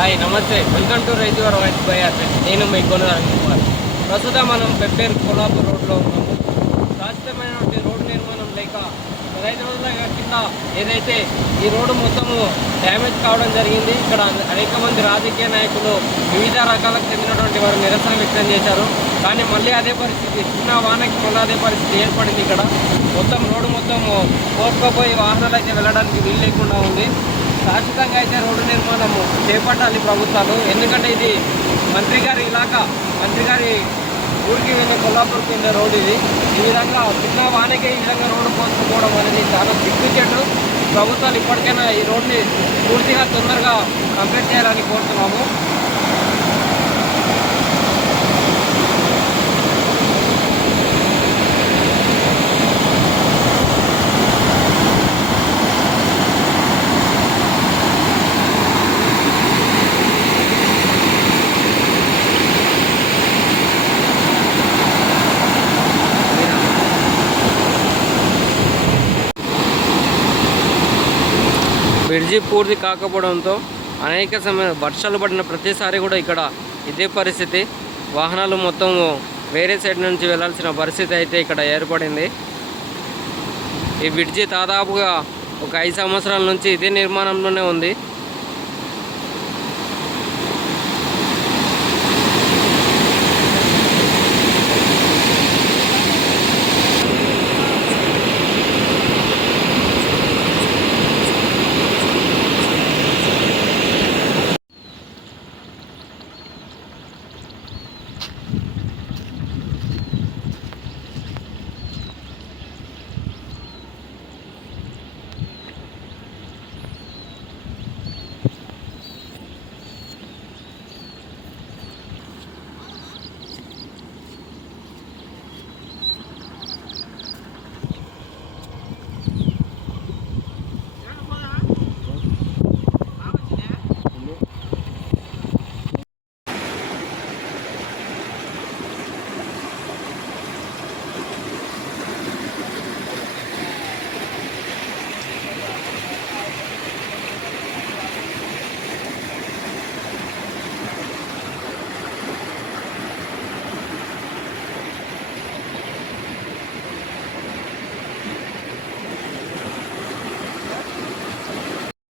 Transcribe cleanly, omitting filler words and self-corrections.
Hi నమస్తే, welcome to రైతు voice by asset. నేను మీ కొనసాగుతున్నాను. ప్రస్తుతం మనం పెబ్బేరు కొల్లాపూర్ రోడ్లో ఉన్నాము. శాశ్వతమైనటువంటి రోడ్డు నిర్మాణం లేక 15 రోజుల కింద ఏదైతే ఈ రోడ్డు మొత్తము డ్యామేజ్ కావడం జరిగింది. ఇక్కడ అనేక మంది రాజకీయ నాయకులు వివిధ రకాలకు చెందినటువంటి వారు నిరసన వ్యక్తం చేశారు. కానీ మళ్ళీ అదే పరిస్థితి, చిన్న వానకి మళ్ళీ అదే పరిస్థితి ఏర్పడింది. ఇక్కడ మొత్తం రోడ్డు మొత్తం కోసుకుపోయి వాహనాలు అయితే వెళ్ళడానికి వీలు లేకుండా ఉంది. శాశ్వతంగా అయితే రోడ్డు నిర్మాణము చేపట్టాలి ప్రభుత్వాలు. ఎందుకంటే ఇది మంత్రి గారి ఇలాకా, మంత్రి గారి ఊరికి వెళ్ళే కొల్లాపూర్కి వెళ్ళే రోడ్డు ఇది. ఈ విధంగా చిన్న వానకి ఈ విధంగా రోడ్డు పోసుకోవడం అనేది చాలా సిగ్గుచేటు. ప్రభుత్వాలు ఇప్పటికైనా ఈ రోడ్ని పూర్తిగా తొందరగా కంప్లీట్ చేయాలని కోరుతున్నాము. బ్రిడ్జి పూర్తి కాకపోవడంతో అనేక సమయం వర్షాలు పడిన ప్రతిసారి కూడా ఇక్కడ ఇదే పరిస్థితి. వాహనాలు మొత్తం వేరే సైడ్ నుంచి వెళ్ళాల్సిన పరిస్థితి అయితే ఇక్కడ ఏర్పడింది. ఈ బ్రిడ్జి దాదాపుగా ఒక 5 సంవత్సరాల నుంచి ఇదే నిర్మాణంలోనే ఉంది.